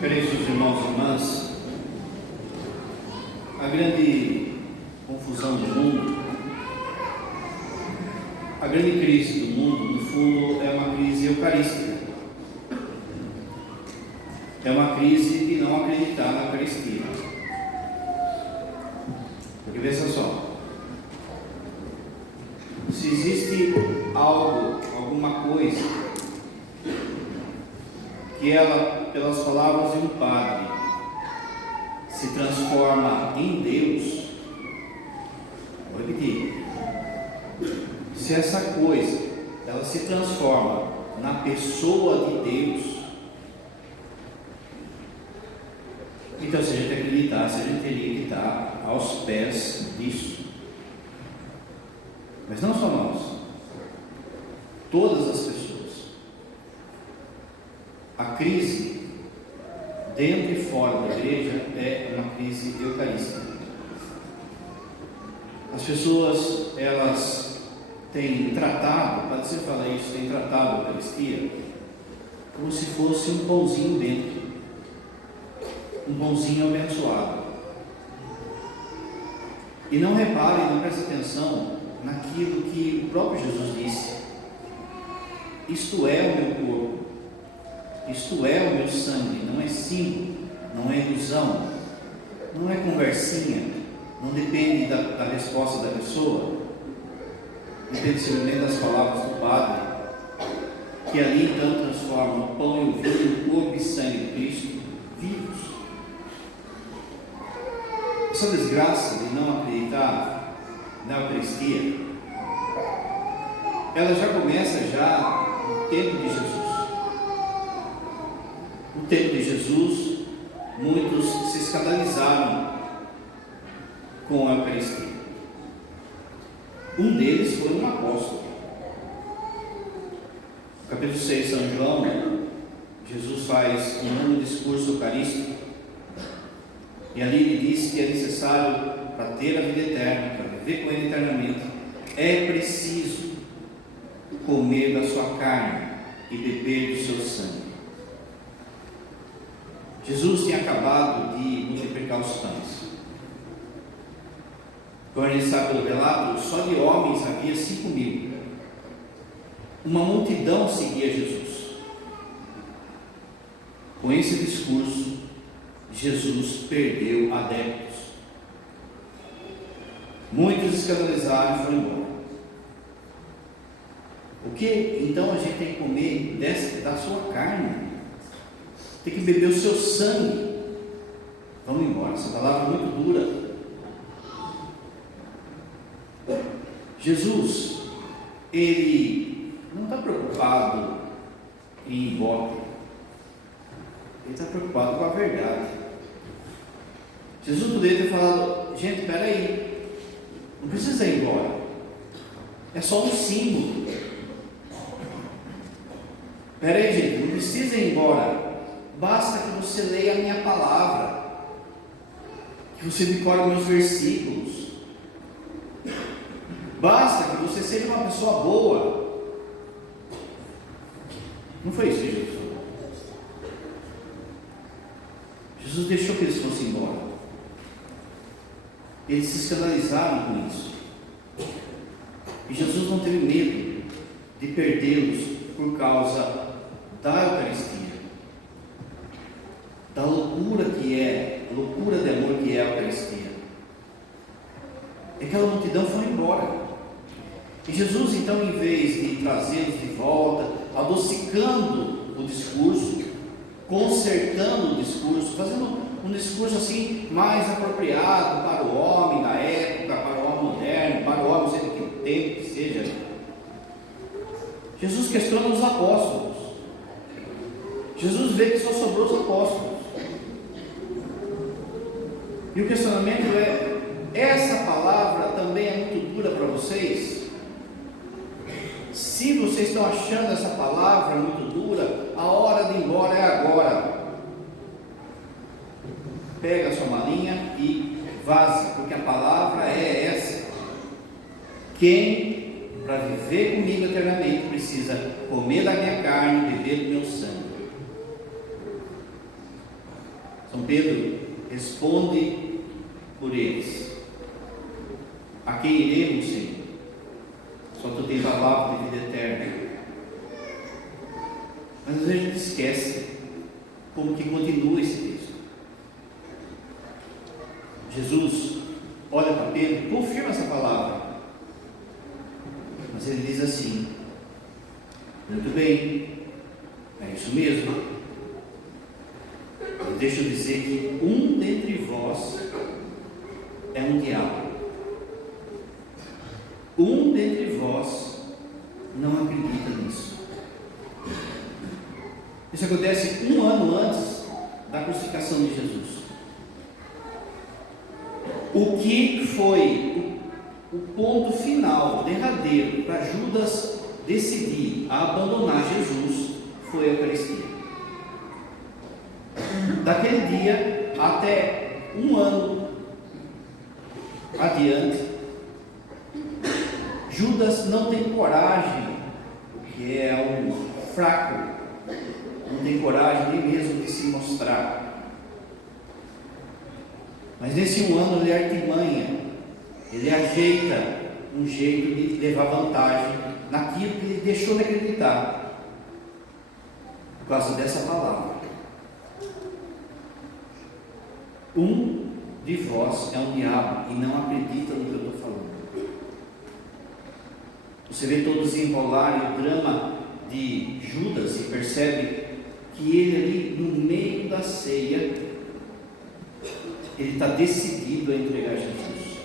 Caríssimos irmãos e irmãs, a grande confusão do mundo, a grande crise do mundo, no fundo, é uma crise eucarística. É uma crise de não acreditar na Eucaristia. Porque veja só, se existe algo, alguma coisa, que ela, pelas palavras de um padre, se transforma em Deus, vou repetir, se essa coisa, ela se transforma na pessoa de Deus, então se a gente acreditasse, a gente teria que estar aos pés disso. Mas não só nós, todas as pessoas. A crise dentro e fora da igreja é uma crise eucarística. As pessoas, elas têm tratado, pode ser falar isso, têm tratado a Eucaristia como se fosse um pãozinho bento, um pãozinho abençoado. E não repare, não preste atenção naquilo que o próprio Jesus disse: isto é o meu corpo, isto é o meu sangue. Não é símbolo, não é ilusão, não é conversinha, não depende da resposta da pessoa, depende simplesmente das palavras do Padre, que ali então transforma o pão e o vinho, o corpo e sangue de Cristo vivos. Essa desgraça de não acreditar na Eucaristia, ela já começa já no tempo de Jesus. No tempo de Jesus, muitos se escandalizaram com a Eucaristia. Um deles foi um apóstolo. No capítulo 6 de São João, Jesus faz um longo discurso eucarístico, e ali ele diz que é necessário, para ter a vida eterna, para viver com Ele eternamente, é preciso comer da sua carne e beber do seu sangue. Jesus tinha acabado de multiplicar os pães. Como a gente sabe pelo relato, só de homens havia 5.000. Uma multidão seguia Jesus. Com esse discurso, Jesus perdeu adeptos. Muitos escandalizaram e foram embora. O que então a gente tem que comer da sua carne? Tem que beber o seu sangue. Vamos embora, essa palavra é muito dura. Jesus, ele não está preocupado em ir embora. Ele está preocupado com a verdade. Jesus poderia ter falado: gente, espera aí, não precisa ir embora, é só um símbolo. Espera aí, gente, não precisa ir embora, basta que você leia a minha palavra, que você decore meus versículos, basta que você seja uma pessoa boa. Não foi isso que Jesus falou. Jesus deixou que eles fossem embora. Eles se escandalizaram com isso. E Jesus não teve medo de perdê-los por causa da Eucaristia, da loucura que é, loucura de amor que é a Eucaristia. E aquela multidão foi embora. E Jesus, então, em vez de trazê-los de volta, adocicando o discurso, consertando o discurso, fazendo um discurso assim mais apropriado para o homem da época, para o homem moderno, para o homem, seja que tempo que seja, Jesus questiona os apóstolos. Jesus vê que só sobrou os apóstolos. E o questionamento é: essa palavra também é muito dura para vocês? Se vocês estão achando essa palavra muito dura, a hora de ir embora é agora. Pega a sua malinha e vaze, porque a palavra é essa: quem, para viver comigo eternamente, precisa comer da minha carne e beber do meu sangue. São Pedro responde por eles: a quem iremos, Senhor? Só tu tens a palavra de vida eterna. Mas às vezes a gente esquece como que continua esse texto. Jesus olha para Pedro, confirma essa palavra, mas ele diz assim: muito bem, é isso mesmo. Mas deixa eu dizer que um dentre vós é um diabo. Um dentre vós não acredita nisso. Isso acontece 1 ano antes da crucificação de Jesus. O que foi o ponto final, derradeiro, para Judas decidir a abandonar Jesus foi a Eucaristia. Daquele dia até 1 ano adiante, Judas não tem coragem, que é um fraco, não tem coragem nem mesmo de se mostrar. Mas nesse 1 ano ele artimanha, ele ajeita um jeito de levar vantagem naquilo que ele deixou de acreditar, por causa dessa palavra. Um de vós é um diabo e não acredita no que eu estou falando. Você vê todo o desenrolar e o drama de Judas e percebe que ele ali no meio da ceia, ele está decidido a entregar Jesus.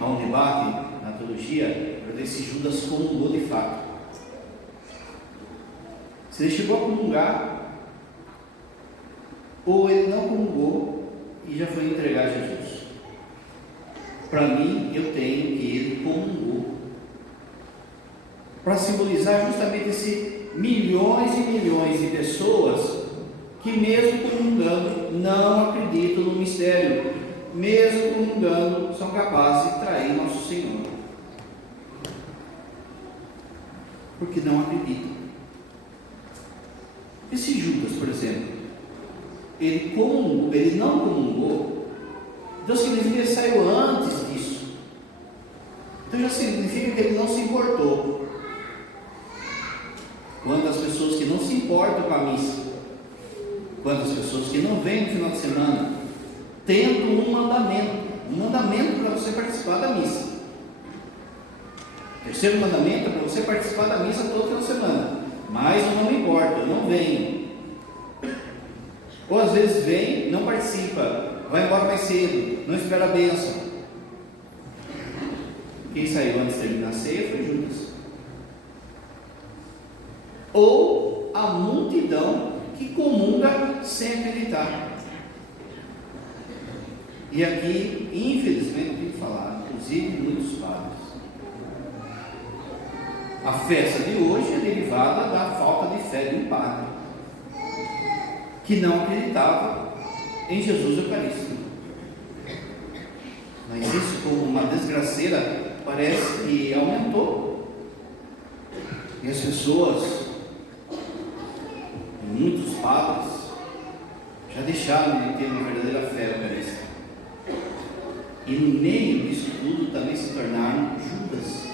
Há um debate na teologia para ver se Judas comungou de fato. Se ele chegou a comungar, ou ele não comungou e já foi entregar Jesus. Para mim, eu tenho que ele comungou, para simbolizar justamente esse milhões e milhões de pessoas que mesmo comungando não acreditam no mistério, mesmo comungando são capazes de trair nosso Senhor, porque não acreditam. Esse Judas, por exemplo, ele não comungou, então significa que ele saiu antes disso. Então já significa que ele não se importou. Quantas pessoas que não se importam com a missa, quantas pessoas que não vêm no final de semana, tendo um mandamento para você participar da missa. O terceiro mandamento é para você participar da missa todo final de semana, mas eu não me importo, eu não venho. Ou às vezes vem, não participa, vai embora mais cedo, não espera a bênção. Quem saiu antes de terminar a ceia foi Judas. Ou a multidão que comunga sem acreditar. E aqui, infelizmente, eu tenho que falar, inclusive muitos padres. A festa de hoje é derivada da falta de fé de um padre que não acreditava em Jesus Eucarístico. Mas isso, como uma desgraceira, parece que aumentou. E as pessoas, muitos padres, já deixaram de ter uma verdadeira fé eucarística. E no meio disso tudo também se tornaram Judas.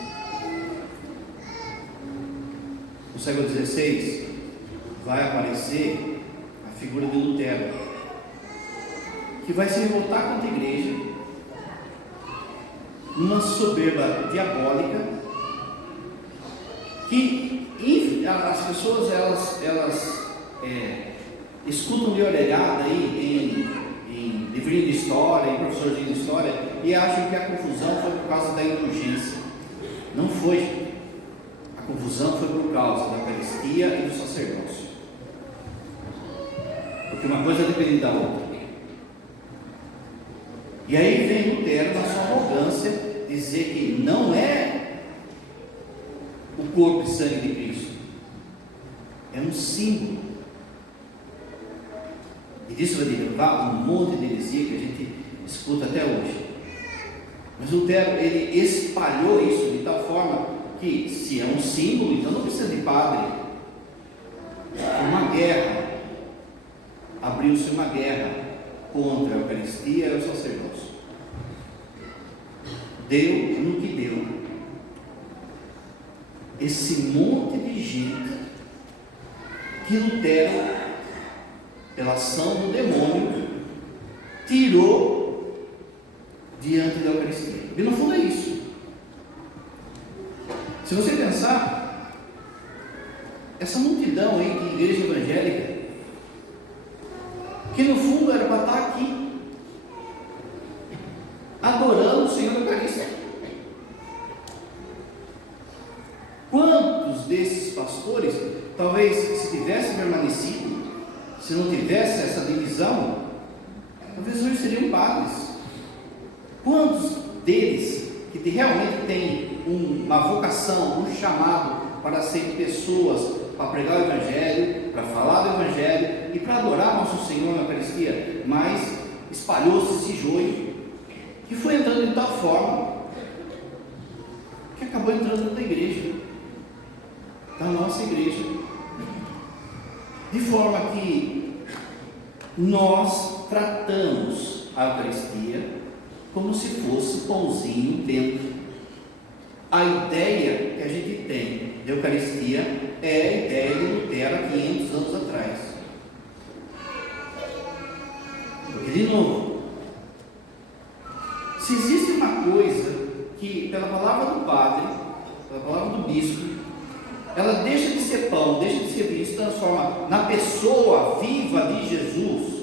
No século XVI vai aparecer a figura de Lutero, que vai se revoltar contra a igreja numa soberba diabólica, que as pessoas elas escutam de orelhada aí em livrinho de história, em professorzinho de história, e acham que a confusão foi por causa da indulgência. Não foi. A confusão foi por causa da Eucaristia e do sacerdócio, porque uma coisa depende da outra. E aí vem Lutero, na sua arrogância, dizer que não é o corpo e sangue de Cristo, é um símbolo. E disso vai derivar um monte de heresia que a gente escuta até hoje. Mas Lutero, ele espalhou isso de tal forma que, se é um símbolo, então não precisa de padre. Foi uma guerra. A abriu-se uma guerra contra a Eucaristia e o sacerdócio. Deu no que deu. Esse monte de gente que Lutero, pela ação do demônio, tirou diante da Eucaristia. E no fundo é isso. Se você pensar, essa multidão aí de igreja evangélica, que no fundo era para estar aqui, adorando o Senhor na Eucaristia. Quantos desses pastores, talvez se tivessem permanecido, se não tivesse essa divisão, talvez hoje seriam padres. Quantos deles que realmente têm uma vocação, um chamado para ser pessoas, para pregar o Evangelho, para falar do Evangelho e para adorar nosso Senhor na Eucaristia, mas espalhou-se esse joio, que foi entrando de tal forma, que acabou entrando na igreja, da nossa igreja, de forma que nós tratamos a Eucaristia como se fosse pãozinho dentro. A ideia que a gente tem de Eucaristia é a ideia de Lutero há 500 anos atrás. Porque, de novo, se existe uma coisa que, pela palavra do padre, pela palavra do bispo, ela deixa de ser pão, deixa de ser vinho, se transforma na pessoa viva de Jesus,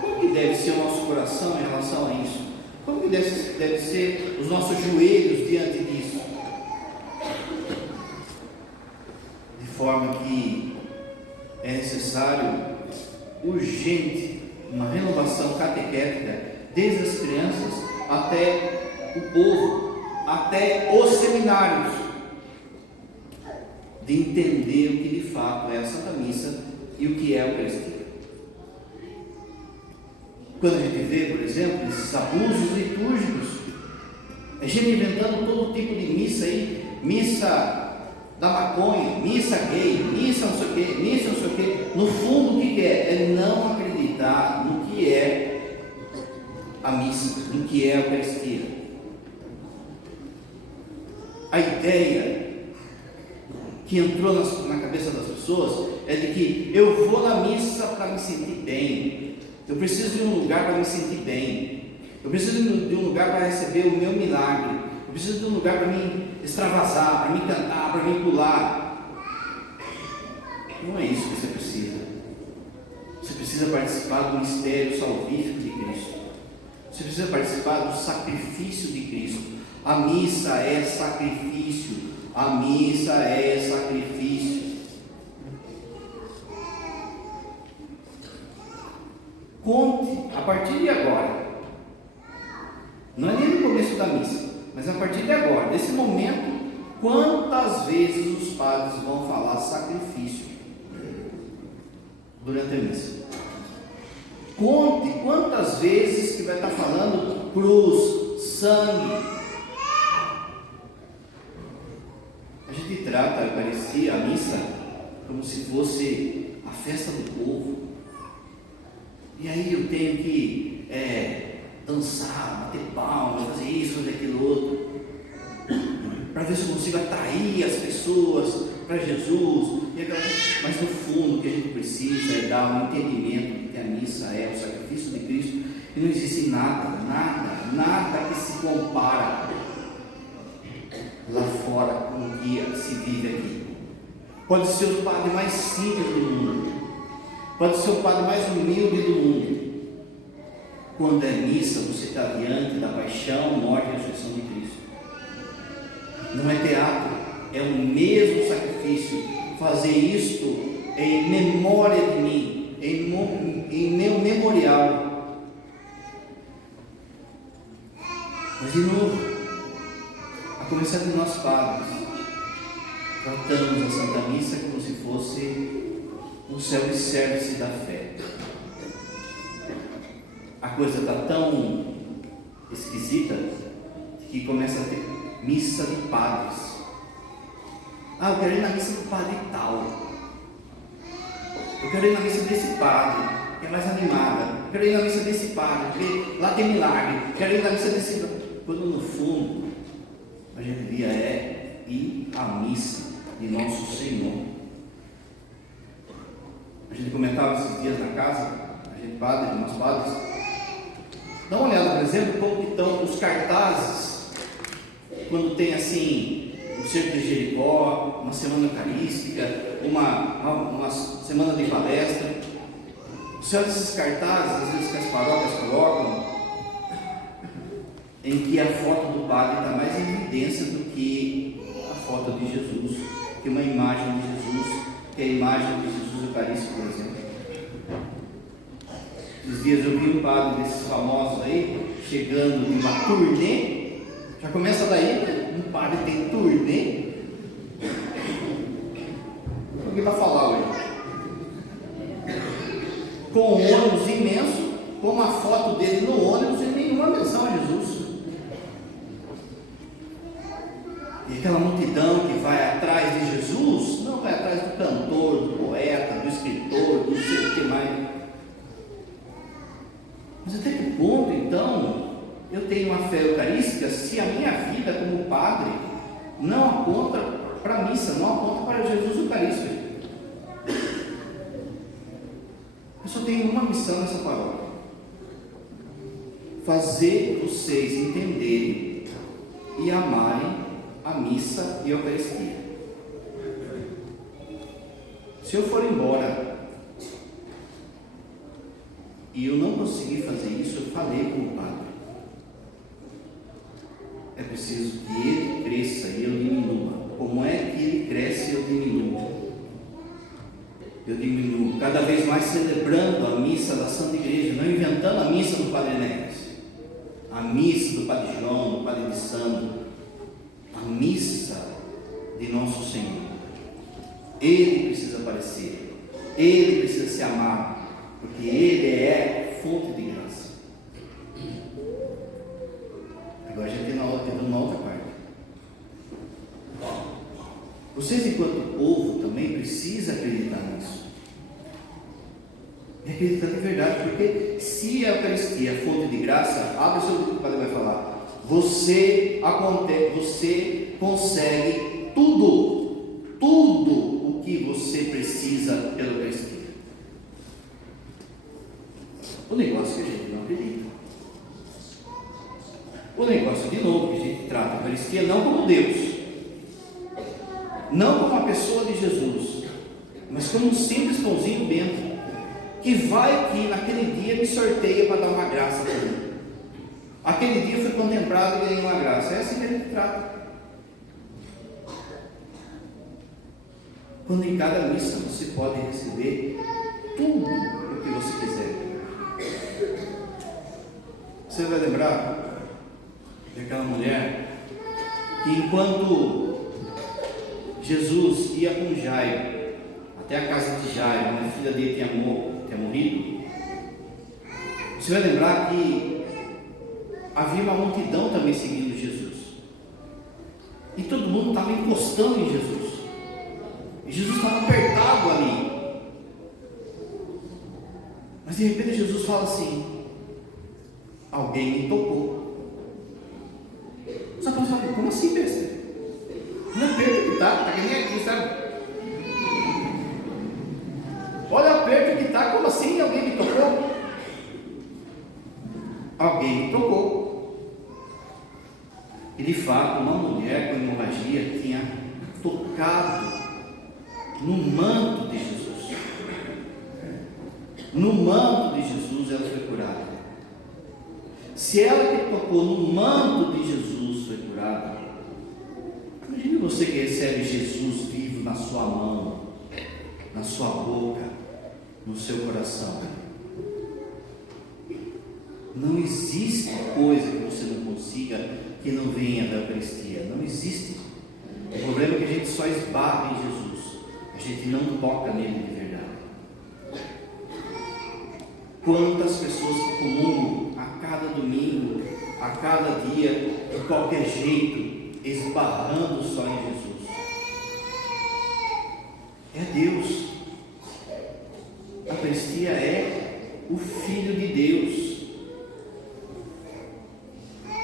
como que deve ser o nosso coração em relação a isso? Como que deve ser os nossos joelhos diante disso? De forma que é necessário, urgente, uma renovação catequética, desde as crianças até o povo, até os seminários, de entender o que de fato é a Santa Missa e o que é a Eucaristia. Quando a gente vê, por exemplo, esses abusos litúrgicos, a gente inventando todo tipo de missa aí, missa da maconha, missa gay, missa não sei o que, missa não sei o que. No fundo, o que é? É não acreditar no que é a missa, no que é a Eucaristia. A ideia que entrou na cabeça das pessoas é de que eu vou na missa para me sentir bem, eu preciso de um lugar para me sentir bem, eu preciso de um lugar para receber o meu milagre, eu preciso de um lugar para me extravasar, para me cantar, para me pular. Não é isso que você precisa. Você precisa participar do mistério salvífico de Cristo, você precisa participar do sacrifício de Cristo. A missa é sacrifício. A missa é sacrifício. Conte, a partir de agora, não é nem no começo da missa, mas a partir de agora, desse momento, quantas vezes os padres vão falar sacrifício durante a missa? Conte quantas vezes que vai estar falando cruz, sangue. A gente trata a Eucaristia, a missa, como se fosse a festa do povo. E aí eu tenho que dançar, bater palmas, fazer isso, fazer aquilo outro, para ver se eu consigo atrair as pessoas para Jesus. Mas no fundo o que a gente precisa é dar um entendimento de que a missa é o sacrifício de Cristo. E não existe nada que se compara lá fora com o que se vive aqui. Pode ser o padre mais simples do mundo, pode ser o padre mais humilde do mundo. Quando é missa, você está diante da paixão, morte e ressurreição de Cristo. Não é teatro, é o mesmo sacrifício. Fazer isto em memória de mim, em meu memorial. Mas de novo, a começar de nós padres, tratamos a Santa Missa como se fosse um self-service da fé. A coisa está tão esquisita que começa a ter missa de padres. Eu quero ir na missa do padre tal, eu quero ir na missa desse padre, que é mais animada. Eu quero ir na missa desse padre, porque lá tem milagre. Eu quero ir na missa desse... Quando no fundo, a gente devia ir à missa de Nosso Senhor. A gente comentava esses dias na casa, a gente padre, nós padres. Dá uma olhada, por exemplo, como estão os cartazes, quando tem assim, o Cerco de Jericó, uma semana eucarística, uma semana de palestra. Você olha esses cartazes, às vezes que as paróquias colocam, em que a foto do padre está mais em evidência do que a foto de Jesus, que é uma imagem de Jesus, que é a imagem de Jesus Eucarístico, por exemplo. Esses dias eu vi um padre desses famosos aí, chegando em uma turnê. Já começa daí, né? Um padre tem turnê. Alguém vai falar hoje? Com um ônibus imenso, com uma foto dele no ônibus e nenhuma menção a Jesus. E aquela multidão que vai atrás de Jesus, não vai atrás do cantor, do poeta, do escritor, do sei o que mais. Mas até que ponto, então, eu tenho uma fé eucarística se a minha vida como padre não aponta para a missa, não aponta para Jesus Eucarístico? Eu só tenho uma missão nessa paróquia: fazer vocês entenderem e amarem a missa e a Eucaristia. Se eu for embora e eu não conseguir fazer isso, eu falei com o padre. É preciso que ele cresça e eu diminua. Como é que ele cresce e eu diminuo? Eu diminuo cada vez mais celebrando a missa da Santa Igreja, não inventando a missa do Padre Enéas, a missa do Padre João, do Padre de Sandro, a missa de Nosso Senhor. Ele precisa aparecer, ele precisa ser amado, porque ele é fonte de graça. Agora a gente tem uma outra parte. Vocês, enquanto povo, também precisam acreditar nisso. E acreditar de verdade, porque se a Eucaristia é fonte de graça, abre o seu livro que o padre vai falar. Você consegue tudo o que você precisa pela Eucaristia. O negócio é que a gente não acredita. O negócio, de novo, que a gente trata a Eucaristia não como Deus, não como uma pessoa de Jesus, mas como um simples pãozinho bento, que vai que naquele dia me sorteia para dar uma graça para mim. Aquele dia eu fui contemplado e ganhei uma graça. É assim que a gente trata. Quando em cada missa você pode receber tudo o que você quiser. Você vai lembrar daquela mulher que, enquanto Jesus ia com Jairo até a casa de Jairo, onde a filha dele tinha morrido, você vai lembrar que havia uma multidão também seguindo Jesus, e todo mundo estava encostando em Jesus, e Jesus estava apertado ali. Mas de repente Jesus fala assim: alguém me tocou. Só para falar, como assim, besta? Não é perto que está que nem aqui, sabe? Olha o aperto que está, como assim alguém me tocou? Alguém me tocou. E de fato, uma mulher com hemorragia tinha tocado no manto de Jesus. No manto de Jesus ela foi curada. Se ela que tocou no manto de Jesus foi curada, imagine você que recebe Jesus vivo na sua mão, na sua boca, no seu coração. Não existe coisa que você não consiga que não venha da Eucaristia. Não existe. O problema é que a gente só esbarra em Jesus, a gente não toca nele de verdade. Quantas pessoas que comungam a cada domingo, a cada dia, de qualquer jeito, esbarrando só em Jesus. É Deus. Eucaristia é o Filho de Deus.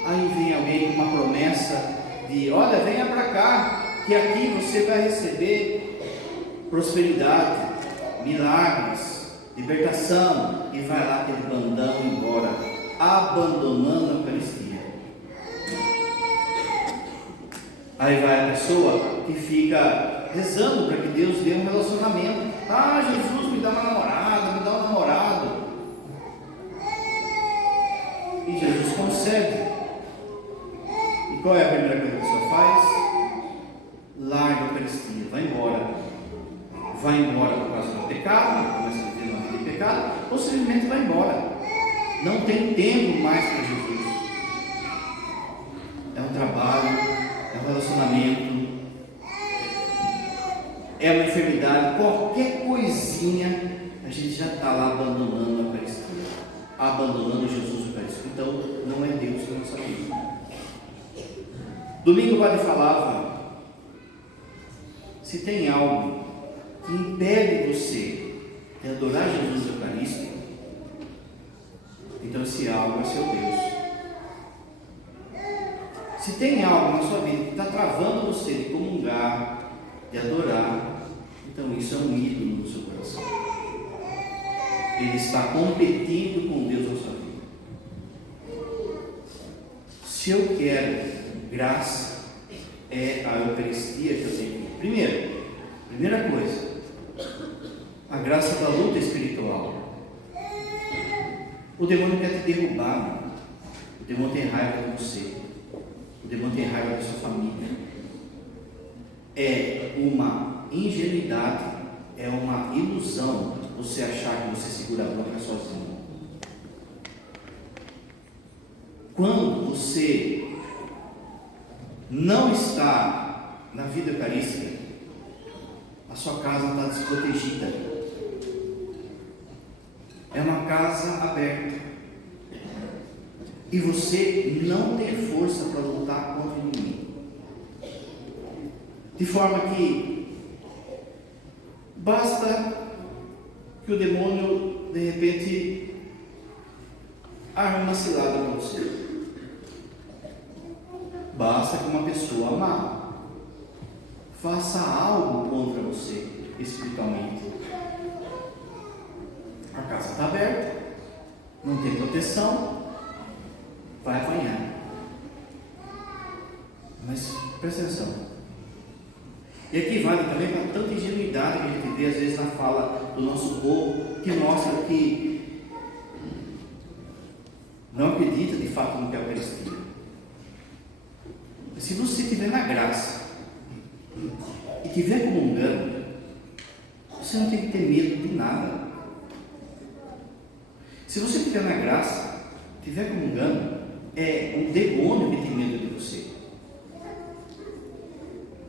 Aí vem alguém com uma promessa de: olha, venha para cá, que aqui você vai receber prosperidade, milagres, libertação, e vai lá aquele bandão embora, abandonando a Eucaristia. Aí vai a pessoa que fica rezando para que Deus dê um relacionamento. Ah, Jesus, me dá uma namorada, me dá um namorado. E Jesus concede. E qual é a primeira coisa que a pessoa faz? Larga a Eucaristia, vai embora. Vai embora por causa do pecado, começa a viver uma vida de pecado, ou simplesmente vai embora. Não tem tempo mais para Jesus. É um trabalho, é um relacionamento, é uma enfermidade, qualquer coisinha, a gente já está lá abandonando a Eucaristia, abandonando Jesus Eucarístico. Então, não é Deus na nossa vida. Domingo o padre falava: se tem algo que impede você de adorar Jesus Eucarístico, então esse algo é seu Deus. Se tem algo na sua vida que está travando você de comungar, de adorar, então isso é um ídolo no seu coração. Ele está competindo com Deus na sua vida. Se eu quero graça, é a Eucaristia que eu tenho. Primeira coisa, a graça da luta espiritual. O demônio quer te derrubar, o demônio tem raiva de você, o demônio tem raiva da sua família. É uma ingenuidade, é uma ilusão você achar que você segura a bronca sozinho. Quando você não está na vida eucarística, a sua casa está desprotegida. É uma casa aberta. E você não tem força para lutar contra o inimigo. De forma que basta que o demônio de repente arme uma cilada para você. Basta que uma pessoa má faça algo contra você espiritualmente. A casa está aberta, não tem proteção, vai apanhar. Mas presta atenção. E aqui vale também para tanta ingenuidade que a gente vê às vezes na fala do nosso povo, que mostra que não acredita de fato no que é a Eucaristia. Mas se você estiver na graça e estiver comungando, você não tem que ter medo de nada. Se você estiver na graça, estiver comungando, é um demônio que tem medo de você.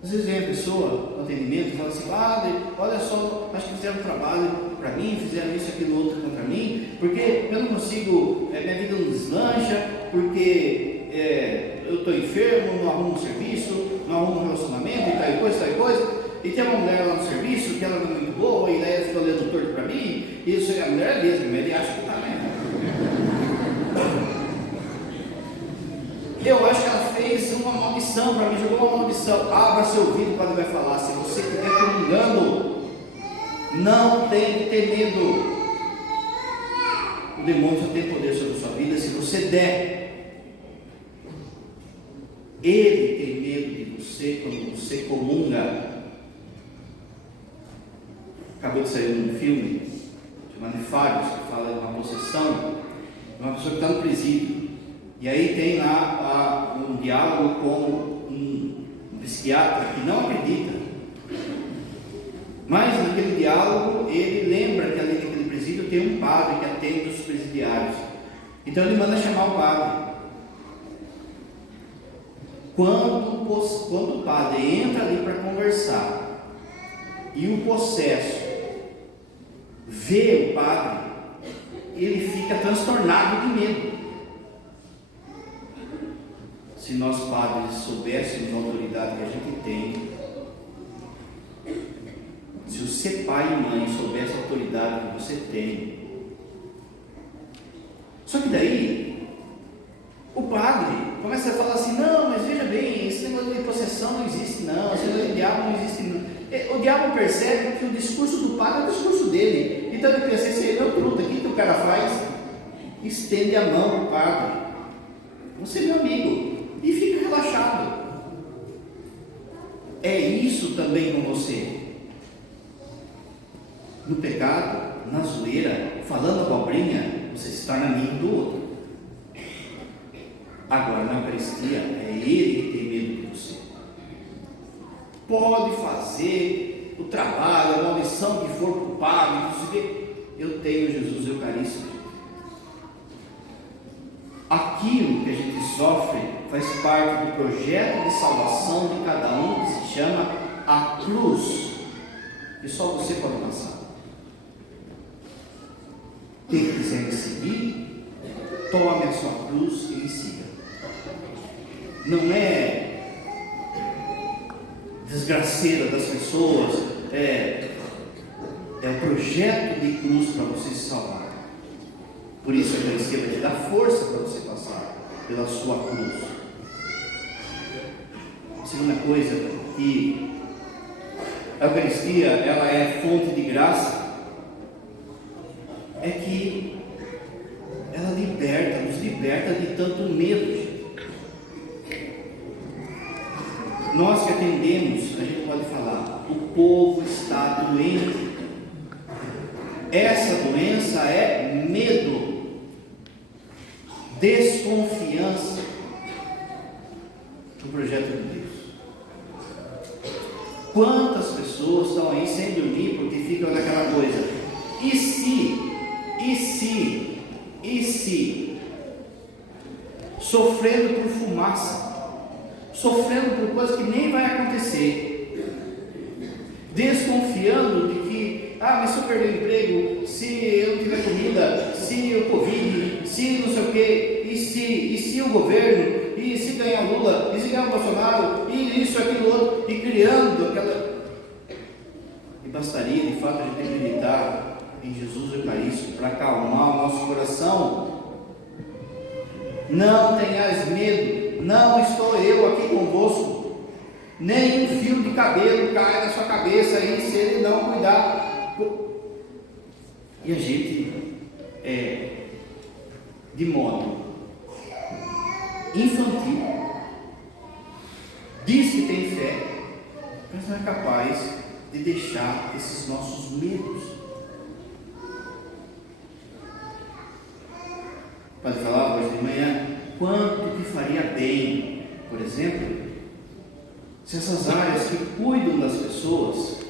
Às vezes vem a pessoa no atendimento e fala assim: padre, olha só, acho que fizeram um trabalho para mim, fizeram isso, aquilo, outro contra mim, porque eu não consigo, minha vida não deslancha, porque eu estou enfermo, não arrumo um serviço, não arrumo um relacionamento, e tal coisa. E tem uma mulher lá no serviço que ela não é muito boa, e daí ela fica olhando torto para mim, e isso, a mulher é mesmo, ele acha que está, né? Eu acho que ela fez uma maldição para mim, jogou uma maldição. Abra seu ouvido, o padre vai falar. Se você estiver comungando, não tem que ter medo. O demônio só tem poder sobre a sua vida se você der. Ele tem medo de você quando você comunga. Acabou de sair um filme chamado Fários, que fala de uma possessão de uma pessoa que está no presídio. E aí tem lá um diálogo com um psiquiatra que não acredita. Mas naquele diálogo ele lembra que ali naquele presídio tem um padre que atende os presidiários. Então ele manda chamar o padre. Quando o padre entra ali para conversar e o possesso vê o padre, ele fica transtornado de medo. Se nós padres soubéssemos a autoridade que a gente tem, se o você, pai e mãe, soubesse a autoridade que você tem. Só que daí, o padre começa a falar assim: não, mas veja bem, esse negócio de possessão não existe, não, esse negócio de diabo não existe, não. O diabo percebe que o discurso do padre é o discurso dele. Então ele pensa: esse é meu truta, o que o cara faz? Estende a mão ao padre: você é meu amigo, e fica relaxado. É isso também com você. No pecado, na zoeira, falando abobrinha, você se torna amigo do outro. Agora, na Eucaristia, é ele que tem medo de você. Pode fazer o trabalho, a maldição que for para o padre, não sei o quê. Eu tenho Jesus Eucarístico. Aquilo que a gente sofre faz parte do projeto de salvação de cada um, que se chama a cruz, que só você pode passar. Quem quiser me seguir, tome a sua cruz e me siga. Não é desgraceira das pessoas, é o projeto de cruz para você se salvar. Por isso a Eucaristia vai te dar força para você passar pela sua cruz. A segunda coisa, que a Eucaristia ela é fonte de graça, é que ela nos liberta de tanto medo, gente. Nós que atendemos, a gente pode falar: o povo está doente. Essa doença é medo, desconfiança do projeto de Deus. Quantas pessoas estão aí sem dormir porque ficam naquela coisa: e se? Sofrendo por fumaça, sofrendo por coisas que nem vai acontecer, desconfiando de que, mas se eu perder o emprego, se eu não tiver comida, se o Covid, se não sei o quê, e se o governo, e se ganhar o Lula, e se ganhar o Bolsonaro, e isso, aquilo, outro, e criando aquela... E bastaria de fato a gente acreditar em Jesus Eucarístico para acalmar o nosso coração. Não tenhais medo, não estou eu aqui convosco, nem um fio de cabelo cai na sua cabeça aí se ele não cuidar. E a gente de modo infantil diz que tem fé, mas não é capaz de deixar esses nossos medos. Pode falar hoje de manhã quanto que faria bem, por exemplo, se essas áreas que cuidam das pessoas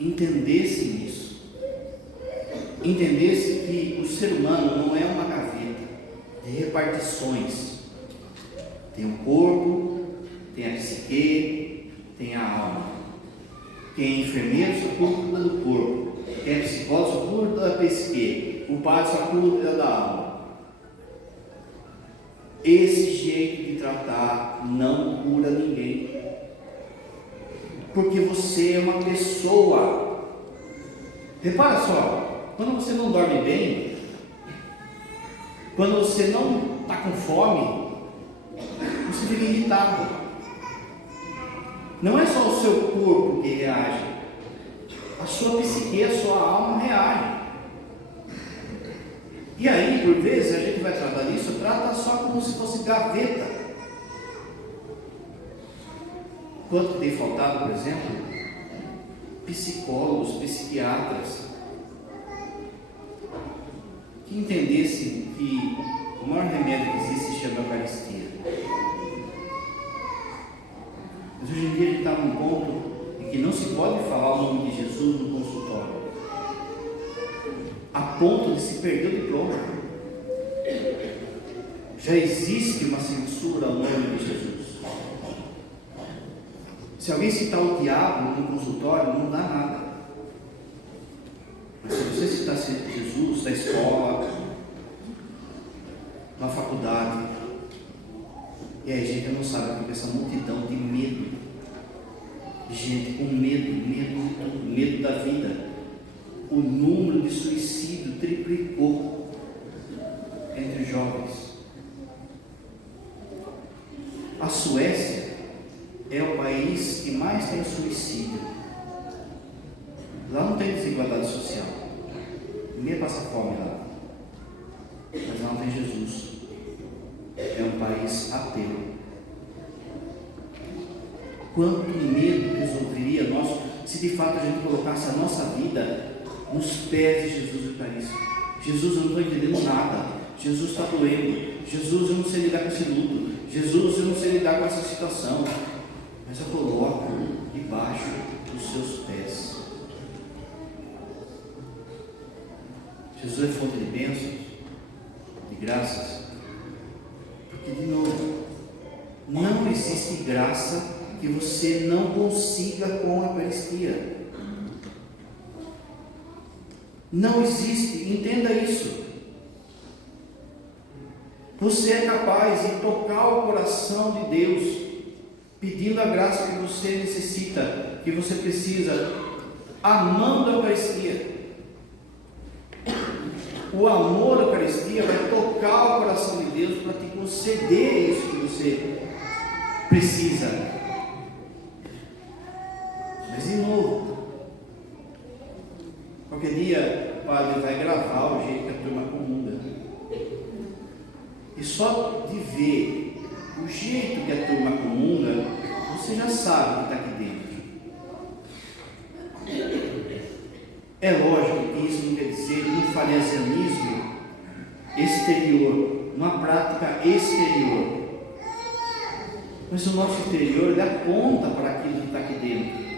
entendessem isso, entendessem que o ser humano não é uma gaveta de repartições. Tem o corpo, tem a psique, tem a alma. Quem é enfermeiro só cuida do corpo, quem é psicólogo só cuida da psique, o padre só cuida da alma. Esse jeito de tratar não cura ninguém, porque você é uma pessoa. Repara só, quando você não dorme bem, quando você não está com fome, você fica irritado. Não é só o seu corpo que reage, a sua psique, a sua alma reage. E aí, por vezes, a gente vai tratar isso, trata só como se fosse gaveta. Quanto tem faltado, por exemplo, psicólogos, psiquiatras, que entendessem que o maior remédio que existe se chama Eucaristia. Mas hoje em dia a gente está num ponto em que não se pode falar o nome de Jesus no consultório, a ponto de se perder o diploma. Já existe uma censura ao nome de Jesus. Se alguém citar o diabo no consultório, não dá nada. Mas se você citar Jesus na escola, na faculdade, e aí a gente não sabe, porque essa multidão de medo. gente com medo da vida. O número de suicídio triplicou entre os jovens. A Suécia é o país que mais tem suicídio. Lá não tem desigualdade social, ninguém passa fome lá, mas lá não tem Jesus. É um país ateu. Quanto medo resolveria se de fato a gente colocasse a nossa vida nos pés de Jesus Eucarístico. Jesus, eu não estou entendendo nada. Jesus está doendo. Jesus, eu não sei lidar com esse luto. Jesus, eu não sei lidar com essa situação. Mas eu coloco debaixo dos seus pés. Jesus é fonte de bênçãos, de graças. Porque, de novo, não existe graça que você não consiga com a Eucaristia. Não existe, entenda isso. Você é capaz de tocar o coração de Deus, pedindo a graça que você necessita, que você precisa, amando a Eucaristia. O amor à Eucaristia vai tocar o coração de Deus para te conceder isso que você precisa. Mas de novo, qualquer dia o padre vai gravar o jeito que a turma comunga. E só de ver o jeito que a turma comunga, você já sabe o que está aqui dentro. É lógico que isso não quer dizer um farisaísmo exterior, uma prática exterior. Mas o nosso interior, ele aponta para aquilo que está aqui dentro.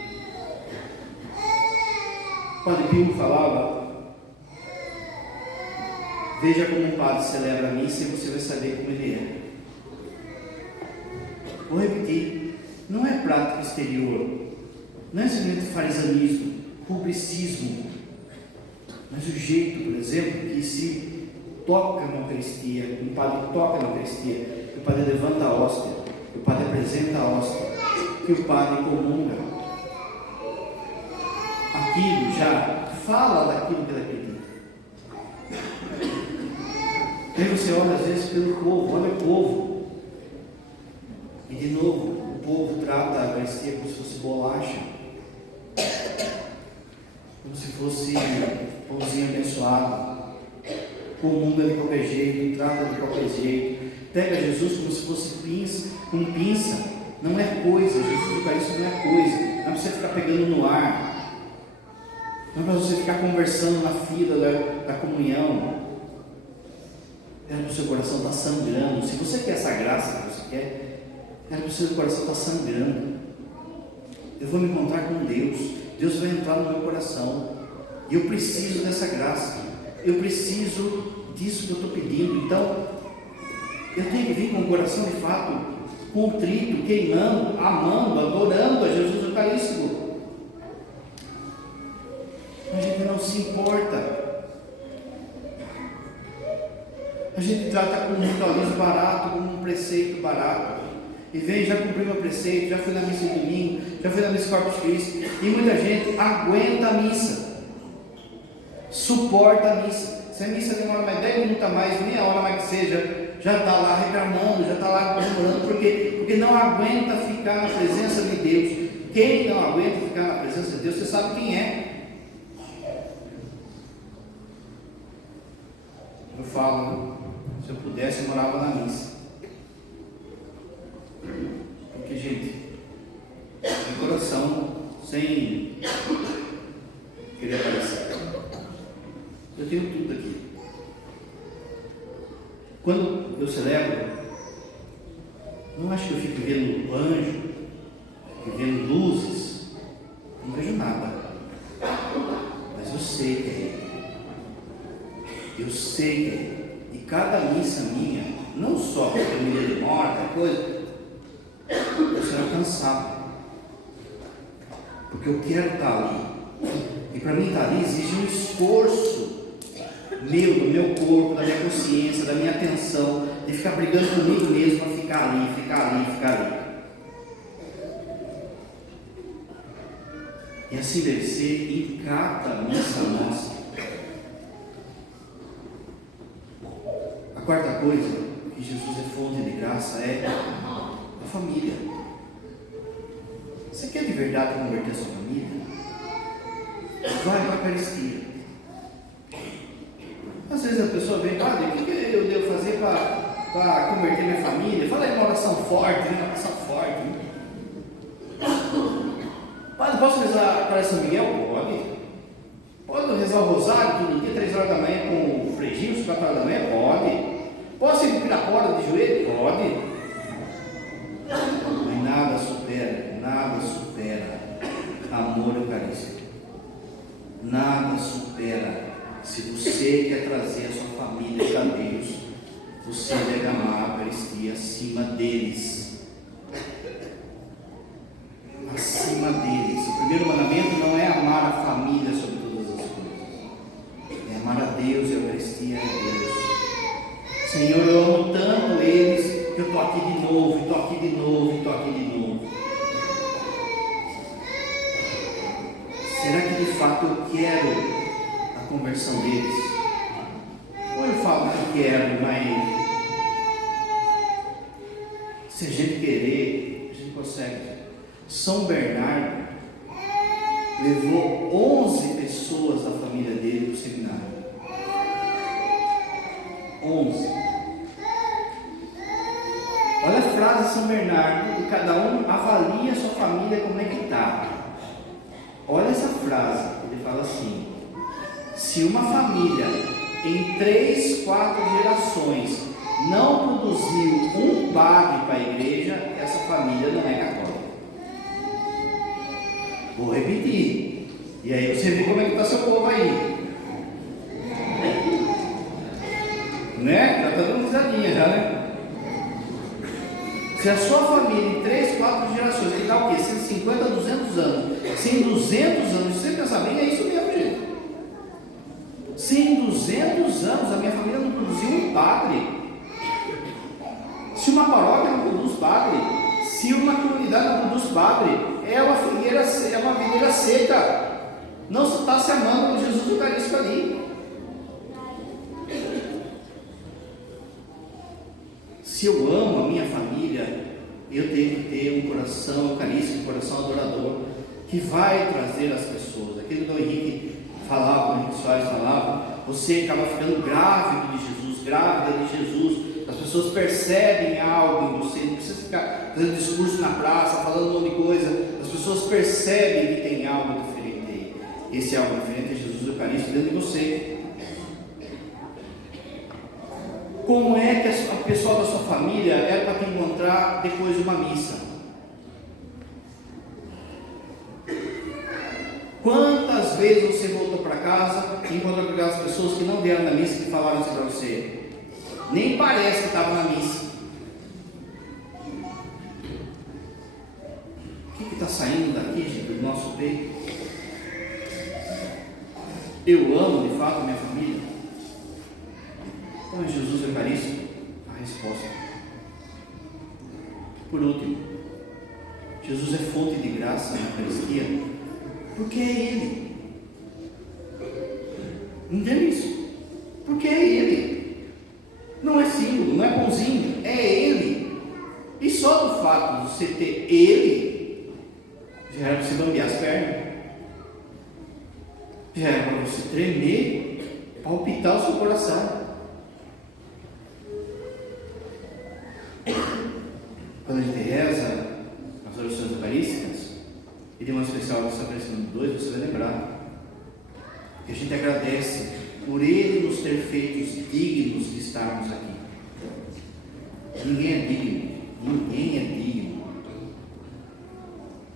O Padre Pio falava: veja como um padre celebra a missa e você vai saber como ele é. Vou repetir: não é prática exterior, não é simplesmente farisaísmo, rubricismo, mas o jeito, por exemplo, que se toca na Eucaristia, um padre toca na Eucaristia, que o padre levanta a hóstia, que o padre apresenta a hóstia, que o padre comunga. Aquilo já fala daquilo que ele acredita. Aí você olha às vezes pelo povo, olha o povo, e de novo o povo trata a Eucaristia como se fosse bolacha, como se fosse pãozinho abençoado, comunga de qualquer jeito, trata de qualquer jeito, pega Jesus como se fosse pinça, não é coisa. Jesus Eucarístico não é coisa, não é para você ficar pegando no ar. Não é para você ficar conversando na fila da comunhão. É para o seu coração estar sangrando. Se você quer essa graça que você quer, é para o seu coração estar sangrando. Eu vou me encontrar com Deus. Deus vai entrar no meu coração. E eu preciso dessa graça. Eu preciso disso que eu estou pedindo. Então, eu tenho que vir com o coração de fato contrito, queimando, amando, adorando a Jesus Eucarístico. A gente não se importa. A gente trata com um ritualismo barato, com um preceito barato. E vem, já cumpri meu preceito, já fui na missa de domingo, já fui na missa Corpus Christi. E muita gente aguenta a missa, suporta a missa. Se a missa demora mais 10 minutos a mais, meia hora mais que seja, já está lá reclamando, já está lá comemorando, porque não aguenta ficar na presença de Deus. Quem não aguenta ficar na presença de Deus, você sabe quem é. Eu falo, se eu pudesse, eu morava na missa. Porque, gente, meu coração, sem querer aparecer, eu tenho tudo aqui. Quando eu celebro, não acho que eu fico vendo anjo, fico vendo luzes, não vejo nada, mas eu sei que é Ele. Eu sei que é Ele. E cada missa minha, não só porque eu me demora, coisa, eu será cansado, porque eu quero estar ali. E para mim estar ali exige um esforço meu, do meu corpo, da minha consciência, da minha atenção, de ficar brigando comigo mesmo para ficar ali. E assim deve ser em cada missa nossa. A quarta coisa que Jesus é fonte de graça é a família. Você quer de verdade converter a sua família? Vai para a Eucaristia. Às vezes a pessoa vem, padre, o que eu devo fazer para converter minha família? Fala aí uma oração forte, né? Uma oração forte. Né? Padre, posso rezar para São Miguel? Pode. Pode rezar o rosário todo dia, 3 horas da manhã com o Frei Gilson, 4 horas da manhã? Pode. Posso ir para a porta de joelho? Pode. Mas nada supera amor eucarístico. Nada supera. Se você quer trazer a sua família para Deus, você deve amar a Eucaristia acima deles. Acima deles. O primeiro mandamento não é amar a família sobre todas as coisas. É amar a Deus e a Eucaristia é Deus. Senhor, eu amo tanto eles que eu estou aqui de novo, e estou aqui de novo, e estou aqui de novo. Será que de fato eu quero a conversão deles? Ou eu falo que quero, mas se a gente querer, a gente consegue. São Bernardo levou 11 pessoas da família dele para o seminário. 11. Olha a frase de São Bernardo, e cada um avalia a sua família como é que está. Olha essa frase, ele fala assim: se uma família em 3, 4 gerações não produziu um padre para a igreja, essa família não é católica. Vou repetir, e aí você vê como é que está seu povo aí, né? Já está dando risadinha já, né? Se a sua família em 3, 4 gerações, que dá o quê? 150, 200 anos. Se em 200 anos, você pensa bem, é isso mesmo, gente. Se em 200 anos a minha família não produziu um padre, se uma paróquia não produz padre, se uma comunidade não produz padre, é uma videira seca. Não está se amando com Jesus Eucarístico ali. Se eu amo a minha família, eu tenho que ter um coração eucarístico, um coração adorador, que vai trazer as pessoas. Aquilo que o Henrique falava, o Henrique Soares falava, você acaba ficando grávido de Jesus, grávida de Jesus. As pessoas percebem algo em você, não precisa ficar fazendo discurso na praça, falando um monte de coisa. As pessoas percebem que tem algo diferente aí. Esse algo diferente é Jesus Eucarístico dentro de você. Como é que a pessoa da sua família é para te encontrar depois de uma missa? Quantas vezes você voltou para casa e encontrou com aquelas pessoas que não vieram na missa, que falaram isso para você? Nem parece que estava na missa. O que está saindo daqui, gente, do nosso peito? Eu amo de fato a minha família? Então, Jesus Eucarístico, a resposta. Por último, Jesus é fonte de graça na Eucaristia, porque é Ele. Entende isso? Porque é Ele. Não é símbolo, não é pãozinho, é Ele. E só do fato de você ter Ele, já era para você bambear as pernas, já era para você tremer, palpitar o seu coração. Quando a gente reza as orações eucarísticas, e tem uma especial que está aparecendo 2, você vai lembrar que a gente agradece por Ele nos ter feitos dignos de estarmos aqui. Ninguém é digno, ninguém é digno.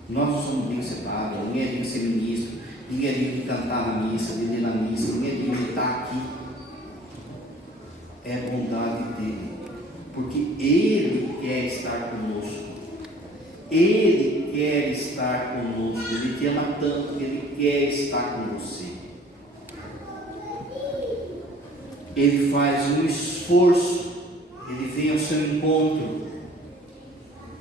Nós não somos dignos de ser padre, ninguém é digno de ser ministro, ninguém é digno de cantar na missa, de ler na missa, ninguém é digno de estar aqui. É a bondade dele. Porque Ele quer estar conosco, Ele quer estar conosco, Ele te ama tanto que Ele quer estar com você. Ele faz um esforço, Ele vem ao seu encontro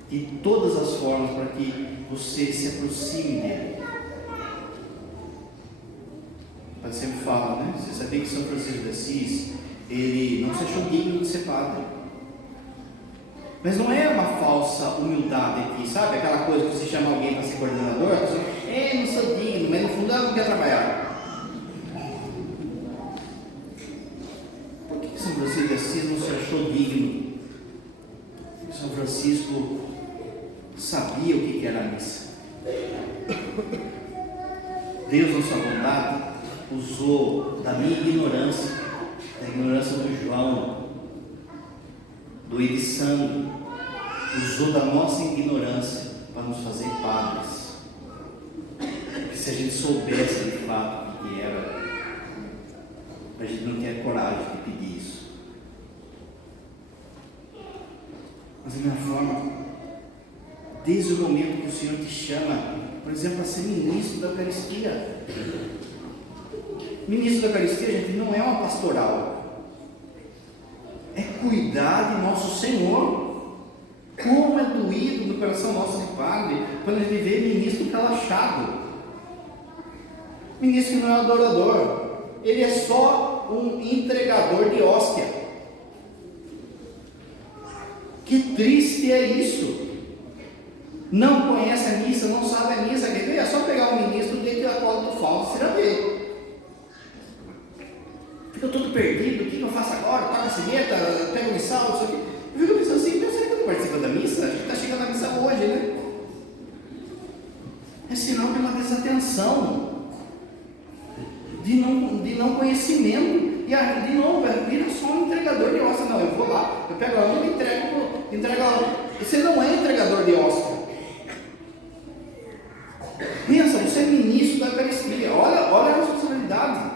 de todas as formas para que você se aproxime dEle. Eu sempre falo, né? Você sabia que São Francisco de Assis, ele não se achou digno de ser padre. Mas não é uma falsa humildade aqui, sabe? Aquela coisa que você chama alguém para ser coordenador, a pessoa, não sou digno, mas no fundo ela não quer trabalhar. Por que São Francisco de Assis não se achou digno? São Francisco sabia o que era a missa. Deus, na sua bondade, usou da minha ignorância, da ignorância do João, do Edissandro, usou da nossa ignorância para nos fazer padres. Porque se a gente soubesse de fato o que era, a gente não tinha coragem de pedir isso. Mas a minha forma, desde o momento que o Senhor te chama, por exemplo, a ser ministro da Eucaristia. Ministro da Eucaristia, gente, não é uma pastoral. É cuidar de nosso Senhor. Como é doído no coração nosso de padre quando a gente vê ministro relaxado. Ministro que não é adorador. Ele é só um entregador de hóstia. Que triste é isso. Não conhece a missa, não sabe a missa. Quer ver? É só pegar um ministro dentro da cola do falso, você já vê. Fica todo perdido, o que eu faço agora? Toca a sineta, pega o missal, isso aqui. Eu fico pensando assim, será que eu não participo da missa? Acho que está chegando a missa hoje, né? É sinal de uma desatenção, de não conhecimento. E aí, de novo, vira só um entregador de hóstia. Não, eu vou lá, eu pego a onda e entrego lá. Você não é entregador de hóstia. Pensa, você é ministro da Eucaristia. Olha a responsabilidade.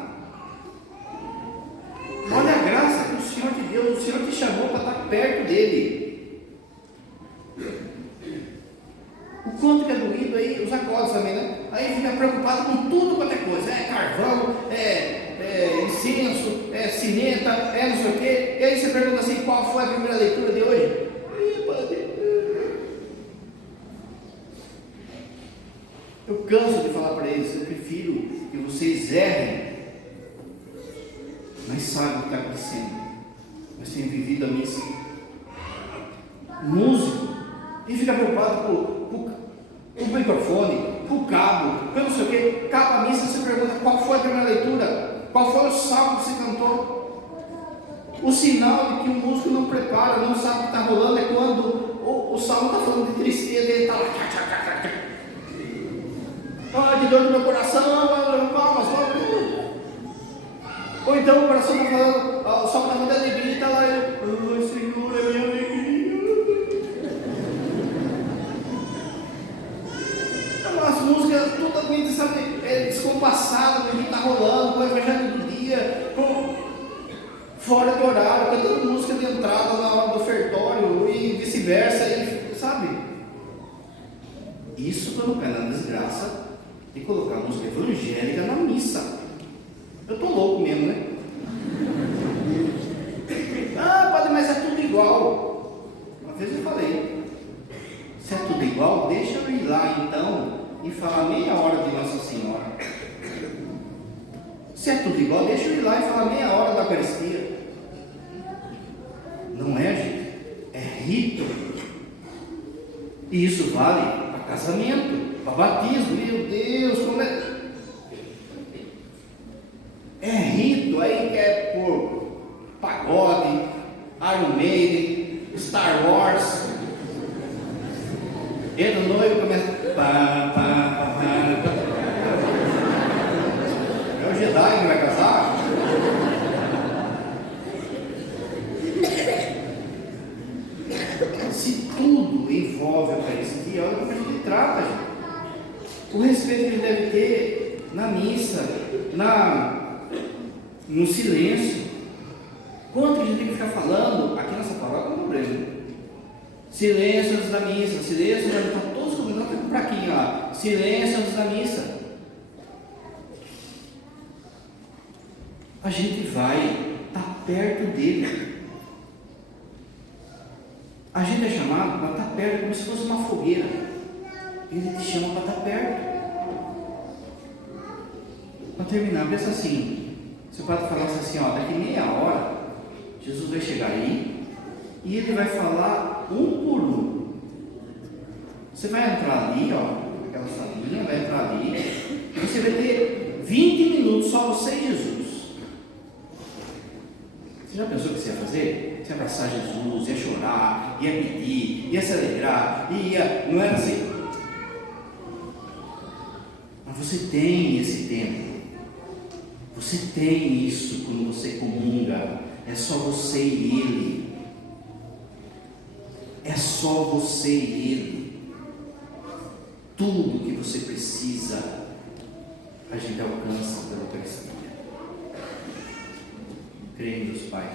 Olha a graça que o Senhor te deu. O Senhor te chamou para estar perto dele. O quanto que é doído aí, os acordes também, né? Aí fica preocupado com tudo quanto é coisa. É carvão, incenso, sineta, não sei o quê. E aí você pergunta assim, qual foi a primeira leitura de hoje? Eu canso de falar para eles, eu prefiro que vocês errem, mas sabem o que está acontecendo, mas têm vivido a missa. Músico, e fica preocupado com o microfone, com o cabo, pelo não sei o que. Acaba a missa, você pergunta qual foi a primeira leitura, qual foi o salmo que você cantou. O sinal de que o músico não prepara, não sabe o que está rolando, é quando o salmo está falando de tristeza, ele está lá, de dor no meu coração, palmas. Ou então o coração está falando, o salmo está falando de alegria, e está lá, ai Senhor, é minha alegria. Então, as músicas totalmente, sabe, descompassadas, o que está rolando, com o evangelho do dia, fora do horário, cantando música de entrada na hora do ofertório e vice-versa, sabe? Isso quando cai na desgraça de colocar a música evangélica na missa. Eu estou louco mesmo, né? Padre, mas é tudo igual. Uma vez eu falei, se é tudo igual, deixa eu ir lá então e falar meia hora de Nossa Senhora. Se é tudo igual, deixa eu ir lá e falar meia hora da Eucaristia. Não é, gente? É rito. E isso vale para casamento, para batismo. Meu Deus, como é? É rito, aí quer por pagode, Iron Maiden, Star Wars. Entra no noivo e começa. É o Jedi que vai casar? Se tudo envolve a Eucaristia, olha como a gente trata, gente. O respeito que a gente deve ter na missa, no silêncio. Quanto que a gente tem que ficar falando? Aqui nessa paróquia é um problema. Silêncio antes da missa, silêncio antes da missa. Estão todos combinados com um praquinho lá. Silêncio antes da missa. A gente vai estar perto dele. A gente é chamado para estar perto, como se fosse uma fogueira. Ele te chama para estar perto. Para terminar, pensa assim, se o padre falasse assim, ó, daqui meia hora, Jesus vai chegar aí, e ele vai falar um por um. Você vai entrar ali, ó, naquela salinha, vai entrar ali, e você vai ter 20 minutos, só você e Jesus. Você já pensou o que você ia fazer? Você ia abraçar Jesus, ia chorar, ia pedir, ia se alegrar, não era assim. Mas você tem esse tempo, você tem isso quando você comunga, é só você e Ele, é só você e Ele, tudo que você precisa, a gente alcança pela Eucaristia. Creio em Deus Pai.